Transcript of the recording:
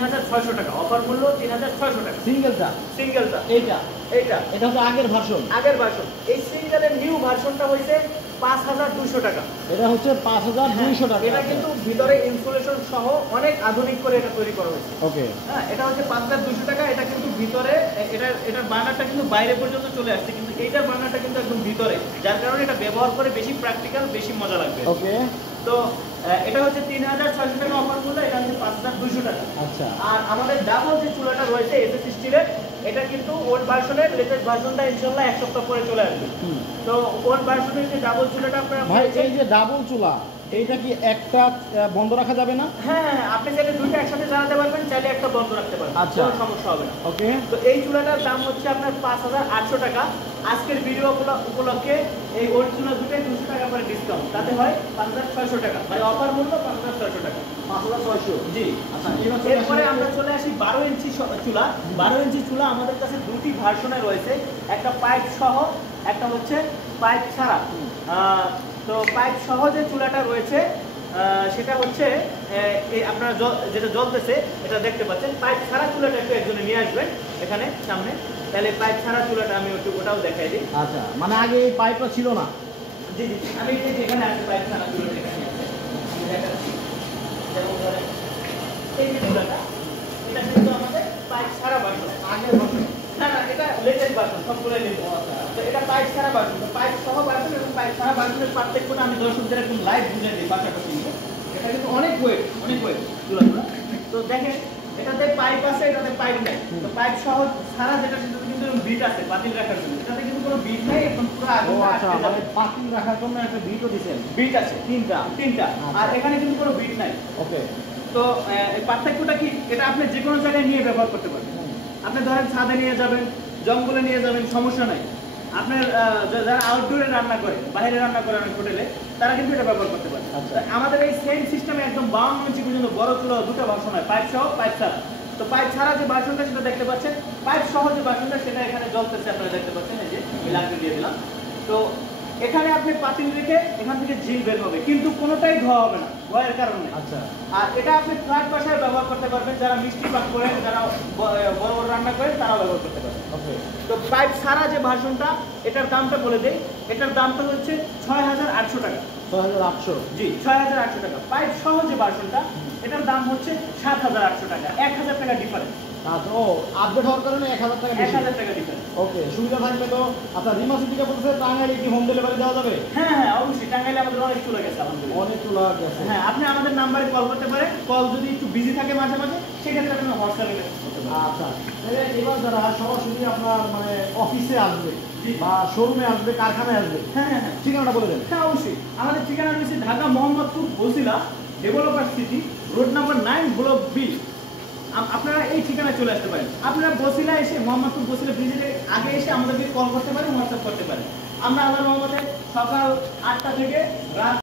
3600 টাকা, অফার মূল্য 3600 টাকা। সিঙ্গেলটা এইটা এটা হচ্ছে আগের ভার্সন। এই সিঙ্গেলের নিউ ভার্সনটা হইছে 5200 টাকা। এটা হচ্ছে 5200 টাকা। এটা কিন্তু ভিতরে ইনসুলেশন সহ অনেক আধুনিক করে এটা তৈরি করা হয়েছে। ওকে, হ্যাঁ, এটা হচ্ছে 5200 টাকা। এটা কিন্তু ভিতরে এটার বার্নারটা কিন্তু বাইরে পর্যন্ত চলে আসছে, কিন্তু এইটার বার্নারটা কিন্তু একদম ভিতরে, যার কারণে এটা ব্যবহার করে বেশি প্র্যাকটিক্যাল, বেশি মজা লাগবে। ওকে, তো এটা হচ্ছে 3600 টাকা অফার মূল্য, এটা হচ্ছে 5200 টাকা। আচ্ছা। আর আমাদের ডাবল যে চুলাটা রয়েছে এসএস স্টিলের, এটা কিন্তু ওল্ড ভার্সনের, লেটেস্ট ভার্সনটা ইনশাআল্লাহ এক সপ্তাহ পরে চলে আসবে। তো ওল্ড ভার্সনের যে ডাবল চুলাটা আপনারা ভাই, এই যে ডাবল চুলা, এইটা কি একটা বন্ধ রাখা যাবে না? হ্যাঁ, আপনি চাইলে দুইটা একসাথে জ্বালাতে পারবেন, চাইলে একটা বন্ধ রাখতে পারবেন, আচ্ছা, কোনো সমস্যা হবে না। ওকে। তো এই চুলাটার দাম হচ্ছে আপনার 5800 টাকা। আজকের ভিডিও উপলক্ষে এই ওল্ড চুলা দুটোই 200 টাকা করে ডিসকাউন্ট, তাতে হয় 5600 টাকা, মানে অফার মূল্য 5600 টাকা। 5600, জি। আচ্ছা। এরপরে আমরা চলে আসি 12 ইঞ্চি চুলা। 12 ইঞ্চি চুলা আমাদের কাছে দুটি ভার্সনে রয়েছে, একটা পাইপ সহ, একটা হচ্ছে পাইপ ছাড়া। তো পাইপ সহ যে চুলাটা রয়েছে সেটা হচ্ছে আপনারা যেটা জ্বলতেছে এটা দেখতে পাচ্ছেন। পাইপ ছাড়া চুলাটা একটু একজনে নিয়ে আসবেন এখানে সামনে, তাহলে পাইপ ছাড়া চুলাটা আমি ওটাও দেখাই দিই। আচ্ছা, মানে আগে এই পাইপটা ছিল না? জি, আমি এখানে আছে পাইপ ছাড়া চুলাটা, এখানে আছে, আমি দেখাচ্ছি। যেমন ধরেন এই যে চুলাটা, এটা কিন্তু আমাদের পাইপ ছাড়া ভার্সন, আগের ভার্সন না, এটা লেটেস্ট ভার্সন, সবগুলো লেটেস্ট। তো এটা পাইপ ছাড়া ভার্সন, তো পাইপ সহ ভার্সন এবং পাইপ ছাড়া ভার্সনের পার্থক্যটা আমি দর্শকদের একদম লাইভ বুঝিয়ে দিই পাশাপাশি। এটা কিন্তু অনেক ওয়েট চুলাগুলো। তো দেখেন, এটাতে পাইপ আছে, এটাতে পাইপ নাই। তো পাইপ সহ ছাড়া যেটা, সেটাতে কিন্তু বিট আছে পাতিল রাখার জন্য, এটাতে কিন্তু কোনো বিট নাই, একদম পুরো আগুন আটকে যাবে। মানে পাতিল রাখার জন্য একটা বিটও দিবেন? বিট আছে তিনটা, আর এখানে কিন্তু কোনো বিট নাই। ওকে। তো এই পার্থক্যটা কি, এটা আপনি যে কোনো জায়গায় নিয়ে ব্যবহার করতে পারবেন। আপনি ধরেন ছাদে নিয়ে যাবেন, জঙ্গলে নিয়ে যাবেন, সমস্যা নাই। আপনার যারা আউটডোরে রান্না করে, বাইরে রান্না করে অনেক হোটেলে, তারা কিন্তু এটা ব্যবহার করতে পারে। আমাদের এই সেম সিস্টেমে একদম 52 ইঞ্চি পর্যন্ত বড় চুলা দুটো ভার্সন হয়, পাইপ সহ, পাইপ ছাড়া। তো পাইপ ছাড়া যে ভার্সনটা সেটা দেখতে পাচ্ছেন, পাইপ সহ যে ভার্সনটা সেটা এখানে জ্বলতেছে, আপনারা দেখতে পাচ্ছেন, এই যে আমি লাগিয়ে দিয়ে দিলাম। তো এখানে আপনি পাতিল রেখে এখান থেকে ঝিল বের হবে, কিন্তু কোনোটাই ধোয়া হবে না, ধোয়ার কারণে। আচ্ছা। আর এটা আপনি ফ্ল্যাট বাসায় ব্যবহার করতে পারবেন, যারা মিষ্টি পাক করেন, যারা বড় বড় রান্না করেন, তারাও ব্যবহার করতে পারবেন। ওকে। তো পাইপ ছাড়া যে ভার্সনটা, এটার দামটা বলে দেই। এটার দামটা হচ্ছে 6800 টাকা। 6800? জি, 6800 টাকা। পাইপ সহ যে ভার্সনটা, এটার দাম হচ্ছে 7800 টাকা, 1000 টাকা ডিফারেন্স। আচ্ছা, ও আপডেট হওয়ার কারণে 1000 টাকা বেশি। 1000 টাকা ডিফারেন্স। ওকে, সুবিধা থাকবে তো। আপনার রিমা সিটিকে বলতেছে টাঙ্গাইলে কি হোম ডেলিভারি দেওয়া যাবে? হ্যাঁ, অবশ্যই। টাঙ্গাইলে আমাদের অনেক চলে গেছে, অনেক চলে গেছে। হ্যাঁ, আপনি আমাদের নাম্বারে কল করতে পারেন। কল যদি একটু বিজি থাকে মাঝে মাঝে, সেক্ষেত্রে আপনি হোয়াটসঅ্যাপে মেসেজ করতে পারেন। আচ্ছা, এবার যারা সরাসরি আপনার মানে অফিসে আসবে বা শোরুমে আসবে, কারখানায় আসবে, হ্যাঁ, ঠিকানাটা বলে দেন। হ্যাঁ, অবশ্যই। আমাদের ঠিকানা রয়েছে Dhaka Mohammadpur Basila developer city, road number 9, block B. আপনারা এই ঠিকানায় চলে আসতে পারেন। আপনারা বসিলা এসে, মোহাম্মদপুর বসিলা ব্রিজের আগে এসে আমাদেরকে কল করতে পারেন, হোয়াটসঅ্যাপ করতে পারেন। আমরা আল্লাহর রহমতে সকাল 8টা থেকে রাত